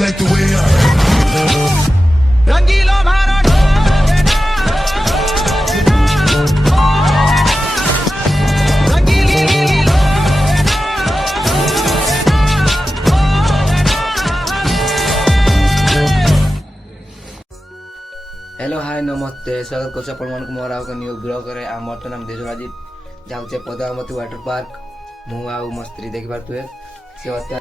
like the way I रंगीलो मारो hello hi नमस्ते स्वागत कर अपन मोर आउ न्यू ब्लॉग रे आमर तो नाम देशराजी जाउचे पदामती वाटर पार्क मु आउ मस्त्री देख पारतुए से होता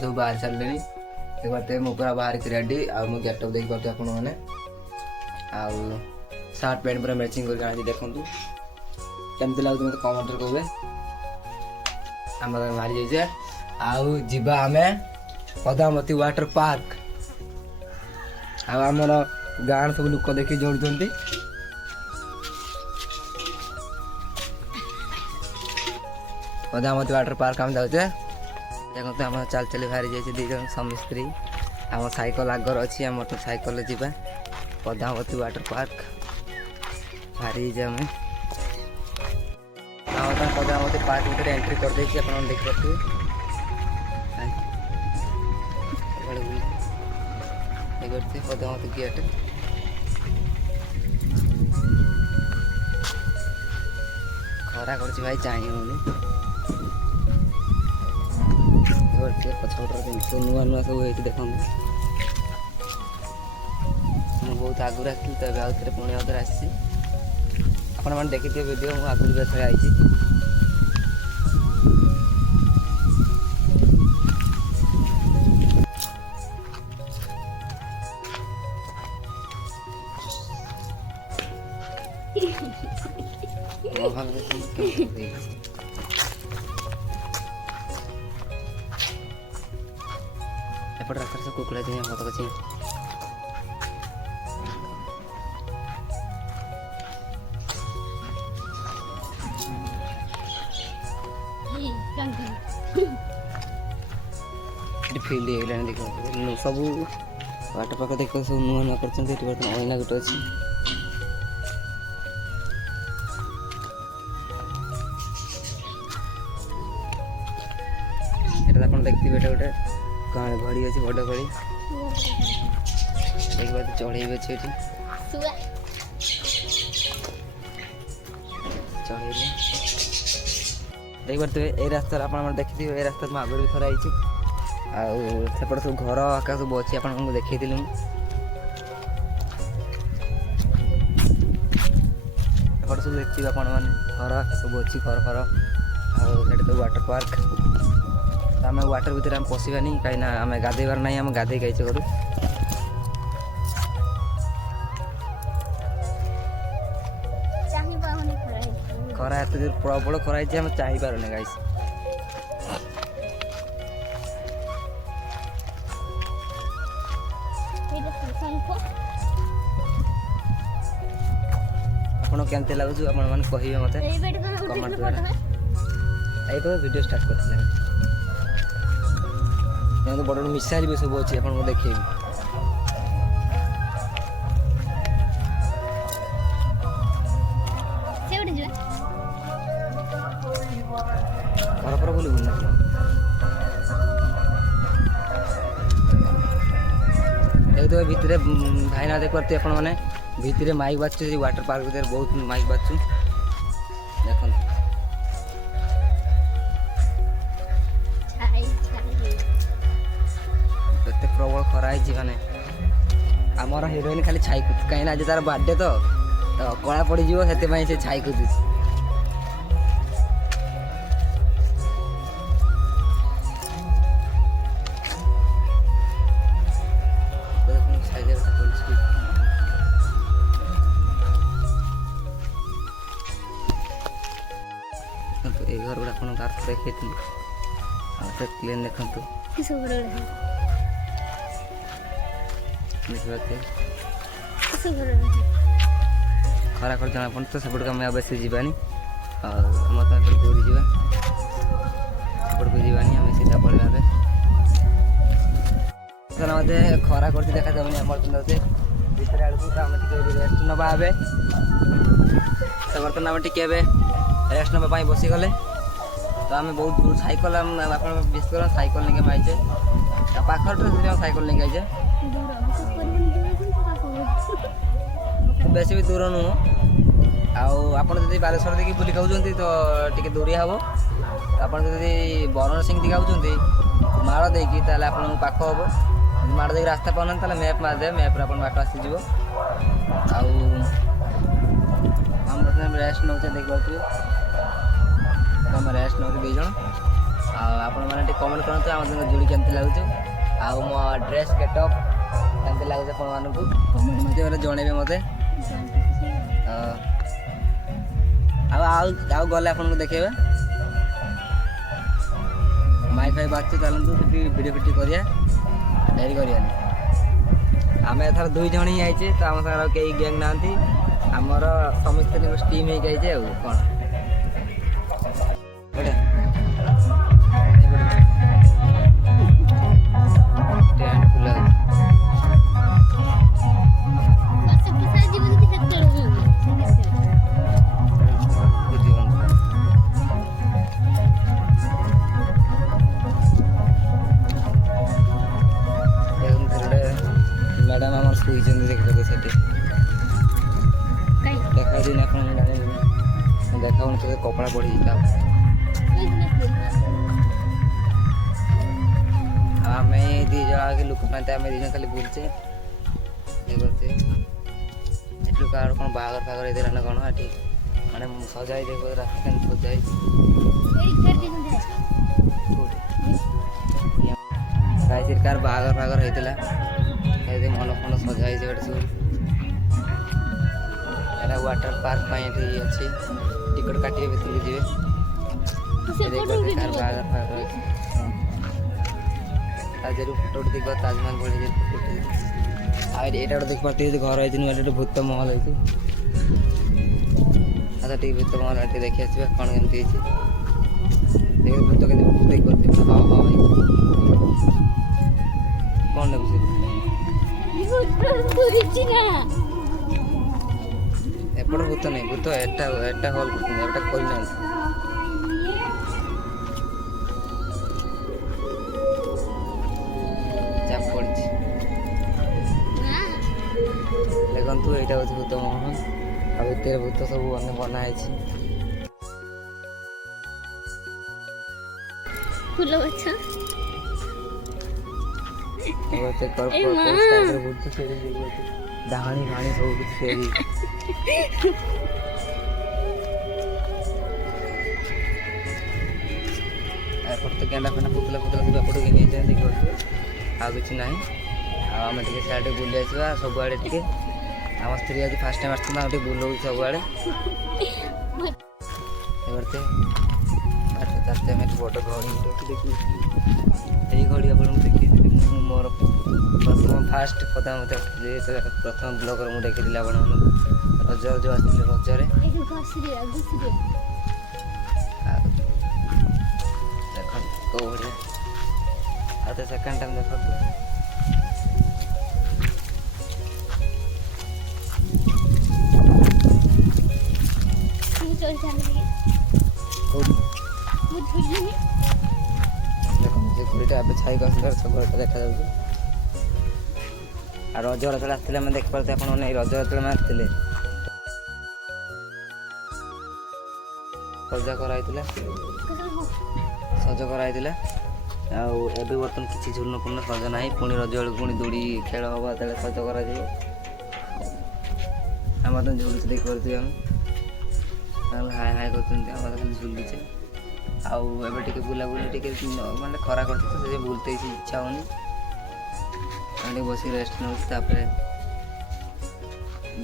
सब बाहर चल लेनी एक बार मु पूरा बाहर के रेडी आ मु गेटअप देख पारतु अपन माने आउ शर्ट पैंट पूरा मैचिंग कर गाड़ी देखंतु केमते लागु मते कमेंट करबे हमर मारी जाय आउ जिबा हमें पदामती वाटर पार्क आमर गाँव सब लोक देखी जोड़ुंट पदामती वाटर पार्क आम जाऊे देखते आम चल चली बाहरी जाइए दी जन स्वामी स्त्री आम साइकेल आगर अच्छी आम तो साइकेल जावा पदामती वाटर पार्क बाहरी आम पदामती पार्क भितर एंट्री कर देख पारे पदामती गेट खरा कर भाई चाहिए पछपटर जिन नुआ नुआ सब होती देखो बहुत आगुरी आसती तब आउे पुणी आउे आसी आपण देखी वीडियो मुझे आगुरी बेस आई एपट रास्ता से कुकुड़ा चाहिए मत अच्छी फील्ड देख सब वाटर पार्क देख सब नुआ नुआ कर अइना गोटे अच्छी देखते गोटे कहाँ घड़ी अच्छी बड़ घड़ी एक बार चढ़े चढ़े देख पारे ये रास्ता आप देखी ये रास्ता मैं आगे भी थर आई आपट सब घर आका सब अच्छी आप देखी एपट सब देखिए आप घर सब अच्छी घर घर आठ तो वाटर पार्क आम वाटर भितर आम पशिबानी कहीं आम गाधेबार ना आम गाधे गई करूँ खरा एत दूर प्रबल खरा आम चाह पारे गाइस आपन केमते लगुच आप कहे मत कमेंट द्वारा ये वीडियो स्टार्ट कर तो बड़ मिसाइल भी सब अच्छी आपको देखेबी घर पर बोली बुल तो भितर भाई ना देख पारे आप भितर माइक बाजु वाटर पार्क भितर बहुत माइक बाजु देख प्रबल खरा माने आमर हिरोइन खाली छाई कुद कहीं आज तार बर्थडे तो कला पड़ से छाई कुदुच ये घर गुड़ा अपन देखे प्लेन देखते खरा कर जना पड़े तो सेपट आम बेस जावानी गोरी जापट को जावानी आम सीधा पड़े मत खरा कर देखा जाऊनी आम भितर आड़क रेस्ट नवा तो बर्तमान आम टे रेस्ट नापी बसीगले ତ ଆମେ ବହୁତ ଦୂର ସାଇକେଲ ଆପଣ ବିଶେଷ କରି ସାଇକେଲ ନେଇକି ଆମେ ଆଇଛେ ପାଖରେ ସାଇକେଲ ନେଇକି ଆଇଛେ ବେଶୀ ବି ଦୂର ନୁହଁ ଆଉ ଆପଣ ଯଦି ବାଲେଶ୍ୱର ଦେଇକି ବୁଲି ଖାଉଛନ୍ତି ତ ଟିକେ ଦୂରିଆ ହେବ ଆପଣ ଯଦି ବରଣସିଂ ଦେଇକି ଆଉଛନ୍ତି ମାଳ ଦେଇକି ତାହେଲେ ଆପଣଙ୍କୁ ପାଖ ହେବ ମାଳ ଦେଇକି ରାସ୍ତା ପାଉନାହାନ୍ତି ତାହେଲେ ମ୍ୟାପ୍ ମାରିଦେବେ ମ୍ୟାପ୍ରେ ଆପଣ ବାଟ ଆସିଯିବ ଆଉ ଆମେ ବର୍ତ୍ତମାନ ରେଷ୍ଟ ନେଉଛେ ଦେଖିପାରୁଥିବେ ଆମେ ରେଷ୍ଟ ନେଉଛୁ 2 ଜଣ ଆଉ ଆପଣମାନେ ଟିକେ କମେଣ୍ଟ କରନ୍ତୁ ଆମ ସହିତ ଯୋଡ଼ି କେମିତି ଲାଗୁଛୁ ଆଉ ମୋ ଡ୍ରେସ୍ ଗେଟଅପ୍ କେମିତି ଲାଗୁଛି ଆପଣମାନଙ୍କୁ କମେଣ୍ଟ ମାଧ୍ୟମରେ ଜଣେଇବେ ମୋତେ ଆଉ ଆଉ ଆଉ ଗଲେ ଆପଣଙ୍କୁ ଦେଖେଇବା ମାଇକ୍ ଫାଇକ୍ ବାଜୁଛି ଚାଲନ୍ତୁ ସେଠି ଭିଡ଼ିଓ ଫିଡ଼ିଓ କରିବା ଡେରି କରିବାନି ଆମେ ଏଥର 2 ଜଣ ହିଁ ଆଇଛେ ତ ଆମ ସାଙ୍ଗରେ ଆଉ କେହି ଗ୍ୟାଙ୍ଗ ନାହାନ୍ତି ଆମର ସମସ୍ତେ ଟିମ୍ ହେଇକି ଆଇଛେ ଆଉ କ'ଣ ମ୍ୟାଡ଼ାମ୍ ଆମର ଶୋଇଛନ୍ତି ଦେଖିପାରିବେ ସେଠି ଦେଖାଦିନ ଆପଣ ଜାଣିନି ଦେଖାଉନି ସେ କପଡ଼ା ପଡ଼ିଛି ଆଉ ଆମେ 2 ଜଣ ଆଗେ ଲୋକ ନାହାନ୍ତି ଆମେ 2 ଜଣ ଖାଲି ବୁଲଛେ ଦେଖୁଛେ ଏଠୁ କାହାର କ'ଣ ବାହାଘର ଫାଘର ହେଇଥିଲା ନା କ'ଣ ଏଠି ମାନେ ସଜା ହେଇ ଦେଖ ରାସ୍ତା କେମିତି ସଜା ହେଇଛି ଗାଈ କାହାର ବାହାଘର ଫାଘର ହେଇଥିଲା ଏଠି ମନ ଫନ ସଜା ହେଇଛି ଗୋଟେ ସବୁ ଏଇଟା ୱାଟର ପାର୍କ ପାଇଁ ଏଠି ଅଛି ଟିକେଟ୍ କାଟିବେ ଭିତରକୁ ଯିବେ କାହାର ବାହାଘର ଫାଘର ଅଛି ତାଜରୁ ଫଟୋ ଦେଖିବ ତାଜମହଲ ଭଳି ଫଟୋ ଆଉ ଏଇଟା ଗୋଟେ ଦେଖିପାରୁଥିବେ ଯଦି ଘର ହେଇଛି ନୂଆ ଗୋଟେ ଭୂତ ମହଲ ହେଇଛି ଆଚ୍ଛା ଟିକେ ଭୂତ ମହଲ ଟିକେ ଦେଖି ଆସିବା କ'ଣ କେମିତି ହେଇଛି ଦେଖି ଭୂତ କେତେ ଦେଖିପାରୁଥିବେ ହଁ ହଁ କ'ଣ ଲାଗୁଛି ଏପଟେ ଭୂତ ନାହିଁ ଭୂତ ଏଟା ହଲ୍ କରୁଛନ୍ତି ଏଟା କରିନାହାନ୍ତି ଚାପ ପଡ଼ିଛି ଦେଖନ୍ତୁ ଏଇଟା ହେଉଛି ଭୂତ ମହଲ ଆଉ ଭିତରେ ଭୂତ ସବୁ ବନା ହେଇଛି ଫୁଲ ଗଛ ଡାହାଣୀ ଫାଣି ସବୁ କିଛି ଫେରି ଏପଟେ ତ ଗେଣ୍ଡା ଫେଣ୍ଡା ପୁତଲା ସବୁ ଏପଟେ କିଣି ନେଇଛନ୍ତି ଦେଖିପାରୁଥିବେ ଆଉ କିଛି ନାହିଁ ଆଉ ଆମେ ଟିକେ ସିଆଡ଼େ ବୁଲି ଆସିବା ସବୁଆଡ଼େ ଟିକେ ଆମ ସ୍ତ୍ରୀ ଆଜି ଫାର୍ଷ୍ଟ ଟାଇମ୍ ଆସିଥିଲା ଆମେ ଟିକେ ବୁଲଉଛି ସବୁଆଡ଼େ ଦେଖିପାରୁଥିବେ ଚାଲିତେ ଆମେ ଏଠି ବଡ଼ ଘଡ଼ି ଦେଖି ଏଇ ଘଡ଼ି ଆପଣଙ୍କୁ ଦେଖେଇଥିଲି ମୁଁ ମୋର ପ୍ରଥମ ଫାର୍ଷ୍ଟ କଥା ମୋତେ ପ୍ରଥମ ବ୍ଲଗରେ ମୁଁ ଦେଖିଥିଲି ଆପଣମାନଙ୍କୁ ରଜ ଯେଉଁ ଆସିଥିଲେ ରଜରେ ଦେଖନ୍ତୁ କେଉଁ ଭଳିଆ ଆଉ ତ ସେକେଣ୍ଡ ଟାଇମ୍ ଦେଖନ୍ତୁ ଦେଖନ୍ତୁ ସେ ଘଡ଼ିଟା ଏବେ ଛାଇ ଆସିଲା ସେ ଘଡ଼ିଟା ଦେଖାଯାଉଛି ଆଉ ରଜ ଯେତେବେଳେ ଆସିଥିଲେ ଆମେ ଦେଖିପାରୁଥିଲେ ଆପଣମାନେ ଏଇ ରଜ ଯେତେବେଳେ ଆମେ ଆସିଥିଲେ ସଜ କରାହେଇଥିଲା ଆଉ ଏବେ ବର୍ତ୍ତମାନ କିଛି ଝୁଲନପୂର୍ଣ୍ଣ ସଜ ନାହିଁ ପୁଣି ରଜ ବେଳକୁ ପୁଣି ଦୋଳି ଖେଳ ହେବ ଯେତେବେଳେ ସଜ କରାଯିବ ଆମେ ବର୍ତ୍ତମାନ ଝୁଲୁଛୁ ଦେଖିପାରୁଥିବେ ଆମେ ହାଇ ହାଇ କରୁଛନ୍ତି ଆମର ଖାଲି ଝୁଲୁଛେ ଆଉ ଏବେ ଟିକେ ବୁଲାବୁଲି ଟିକେ ମାନେ ଖରା କରୁଛି ତ ସେ ବୁଲତେ ଇଚ୍ଛା ହେଉନି ଆମେ ଟିକେ ବସିକି ରେଷ୍ଟ ନେଉଛି ତାପରେ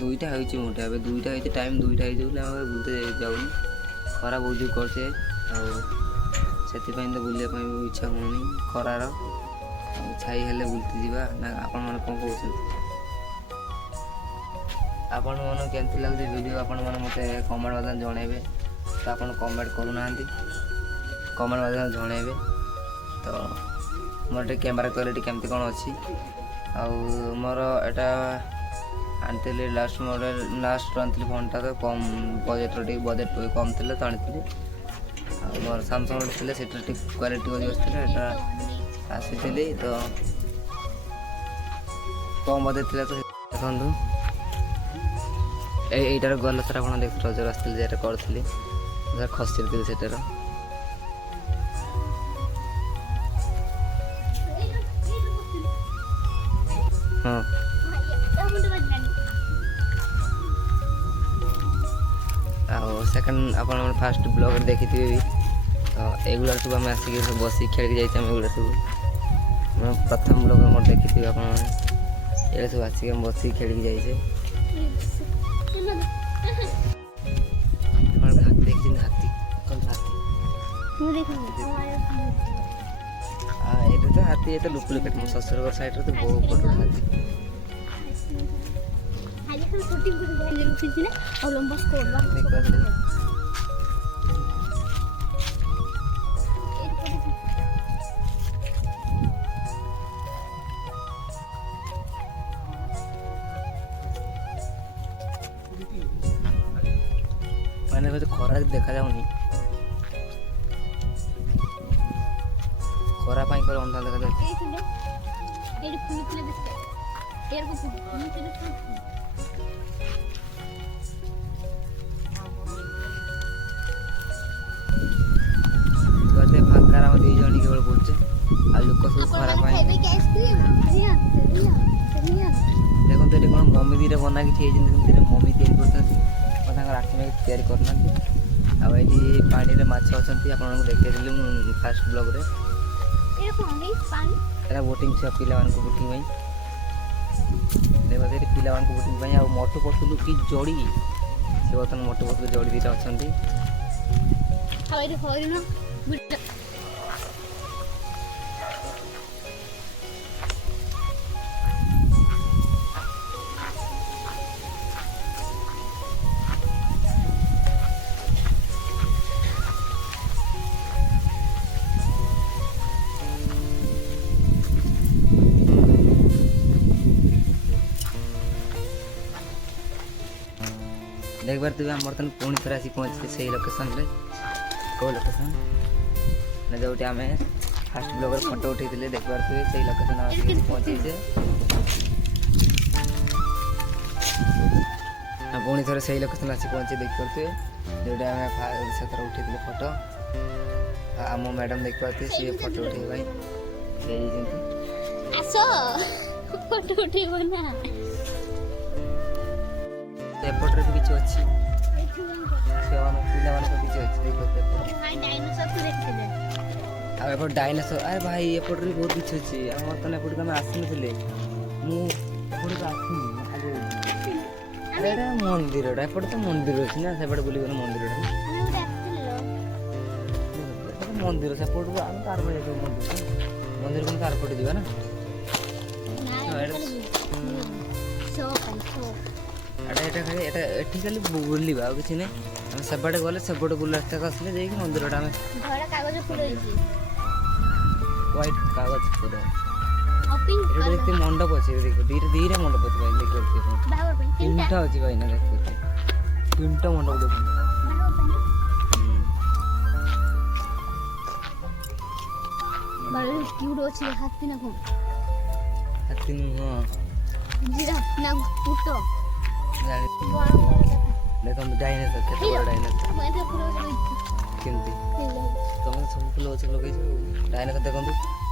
2ଟା ହେଉଛି ମୋଟେ ଏବେ 2ଟା ହେଇଛି ଟାଇମ୍ 2ଟା ହେଇଛି ବୋଲି ଆମେ ବୁଲତେ ଯାଉନି ଖରା ବହୁତ ଜୋର କରୁଛେ ଆଉ ସେଥିପାଇଁ ତ ବୁଲିବା ପାଇଁ ବି ଇଚ୍ଛା ହେଉନି ଖରାର ଆଉ ଛାଇ ହେଲେ ବୁଲତେ ଯିବା ନା ଆପଣମାନେ କ'ଣ କହୁଛନ୍ତି ଆପଣମାନଙ୍କୁ କେମିତି ଲାଗୁଛି ଭିଡ଼ିଓ ଆପଣମାନେ ମୋତେ କମେଣ୍ଟ ମାଧ୍ୟମରେ ଜଣାଇବେ ତ ଆପଣ କମେଣ୍ଟ କରୁନାହାନ୍ତି କମେଣ୍ଟ ମାଧ୍ୟମରେ ଜଣାଇବେ ତ ମୋର ଟିକେ କ୍ୟାମେରା କ୍ୱାଲିଟି କେମିତି କ'ଣ ଅଛି ଆଉ ମୋର ଏଇଟା ଆଣିଥିଲି ଲାଷ୍ଟ ମଡ଼େଲ୍ ଲାଷ୍ଟ ଆଣିଥିଲି ଫୋନ୍ଟା ତ କମ୍ ବଜେଟ୍ର ଟିକେ ବଜେଟ୍ କମ୍ ଥିଲା ତ ଆଣିଥିଲି ମୋର ସାମସଙ୍ଗ୍ ଗୋଟେ ଥିଲେ ସେଟା ଟିକେ କ୍ୱାଲିଟି ଅଧିକ ଥିଲା ଏଟା ଆସିଥିଲି ତ କମ୍ ବୋଧେ ଥିଲା ତ ଦେଖନ୍ତୁ এইটার ଗଲା ସାର୍ ଆପଣ ଦେଖୁ ରଜରେ ଆସିଥିଲେ ଯେଟା କରିଥିଲି ଖସିଥିଲି ସେଟାର ହଁ ଆଉ ସେକେଣ୍ଡ ଆପଣ ଫାଷ୍ଟ ବ୍ଲଗ୍ରେ ଦେଖିଥିବେ ବି ତ ଏଇଗୁଡ଼ା ସବୁ ଆମେ ଆସିକି ସବୁ ବସିକି ଖେଳିକି ଯାଇଛେ ଆମେ ଏଗୁଡ଼ା ସବୁ ପ୍ରଥମ ବ୍ଲଗ୍ରେ ମୋର ଦେଖିଥିବେ ଆପଣମାନେ ଏଗୁଡ଼ା ସବୁ ଆସିକି ଆମେ ବସିକି ଖେଳିକି ଯାଇଛେ ହାତୀ ଦେଖିଛନ୍ତି ହାତୀ କଣ ହାତୀ ଏଇଟା ତ ହାତୀ ଏତ ଲୁକୁଲୁକେଟ ମୋ ଶ୍ୱଶୁରଘର ସାଇଡ଼ରେ ତ ବହୁତ ବଡ଼ ହାତୀ ମାନେ ଖରା ଦେଖାଯାଉନି ଖରା ପାଇଁ କରେ ଅନ୍ଧାର ଦେଖାଯାଉଛି ଫାଙ୍କାରେ ଆମେ 2 ଜଣ କେବଳ ବୁଲୁଛେ ଆଉ ଲୋକ ସବୁ ଖରା ପାଇଁ ଦେଖନ୍ତୁ ଏଠି କ'ଣ ମମି ଦୁଇଟା ବନାକି ଠିଆ ହେଇଛନ୍ତି ସେମିତି ମମି ତିଆରି କରୁଛନ୍ତି ଆଉ ତାଙ୍କର ଆଖି ତିଆରି କରୁନାହାନ୍ତି ଆଉ ଏଠି ପାଣିରେ ମାଛ ଅଛନ୍ତି ଆପଣଙ୍କୁ ଦେଖେଇଥିଲି ମୁଁ ଫାଷ୍ଟ ବ୍ଲଗ୍ରେ ଏଇଟା ବୋଟିଂ ଛୁଆ ପିଲାମାନଙ୍କୁ ବୋଟିଂ ପାଇଁ ଦେଖ ଏଠି ପିଲାମାନଙ୍କୁ ବୋଟିଂ ପାଇଁ ଆଉ ମୋଟୁ ପଟୁଲୁ କି ଯୋଡ଼ି ସେ ବର୍ତ୍ତମାନ ମୋଟୁ ପଟୁଲୁ ଯୋଡ଼ି ଦୁଇଟା ଅଛନ୍ତି देखिए आम बर्तमान पुणी थोड़े आसिक पहुँचे से लोकेशन कौ लोकेशन जो आम फास्ट ब्लॉगर फोटो उठे देखिए से लोकेशन आसिक पहुँचे पुणी थोड़े से लोकेशन आसिक पहुँचे देखिए जो आम से उठे फोटो आम मैडम देखिए सी फोटो उठे भाई एपट्रे भी किसी अच्छी पिला डायनासोर अरे भाई एपट्रे बहुत किसी अच्छी बर्तमान एपट आम आसी नी मंदिर एपटे तो मंदिर अच्छी ना सेपटे बुले मंदिर मंदिर सेपट आम तार मंदिर मंदिर को तार पटे जावा ना एठी खाली बुलवा आ किसी नहीं आम सेपटे गले सेपटे बुल रास्ता आसले जाइए मंदिर व्हाइट कागज फूल देखते मंडप अच्छे देखो धीरे मंडप अच्छे भाई देखो 3टा अच्छी भाई ना देखो 3टा मंडप देखो हाथी हाँ देखो डायनासोर केते बड़ डायनासोर केमती तुम सब फुल गछ लगे डायनासोर देखो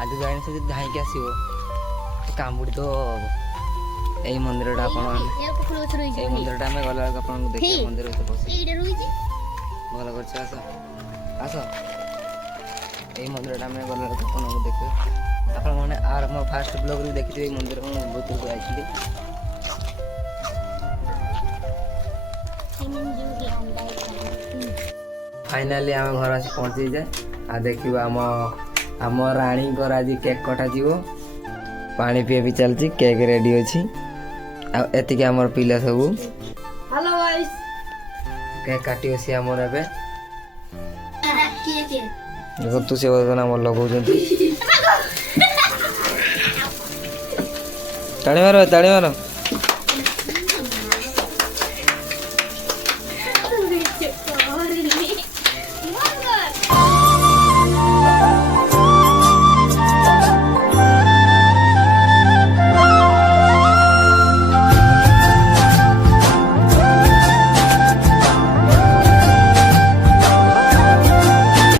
आज डायनासोर जब धाई के आसो कामुड़ी तो यही मंदिर मंदिर आम गला देख मंदिर भल कर आस आस यही मंदिर आम गला देख मैंने आर मो फास्ट ब्लॉग भी देखी मंदिर भूतर को आई फाइनाली आम घर आस पहुँची जाए आ देखिए आम राणी घर आज केक कटा जीव पानी पिए भी चलती केक रेडी अच्छी आती आम पिला सब हेलो गाइस केक काटी सी आमर ए देखो तू से आम लगौ ताड़ी मार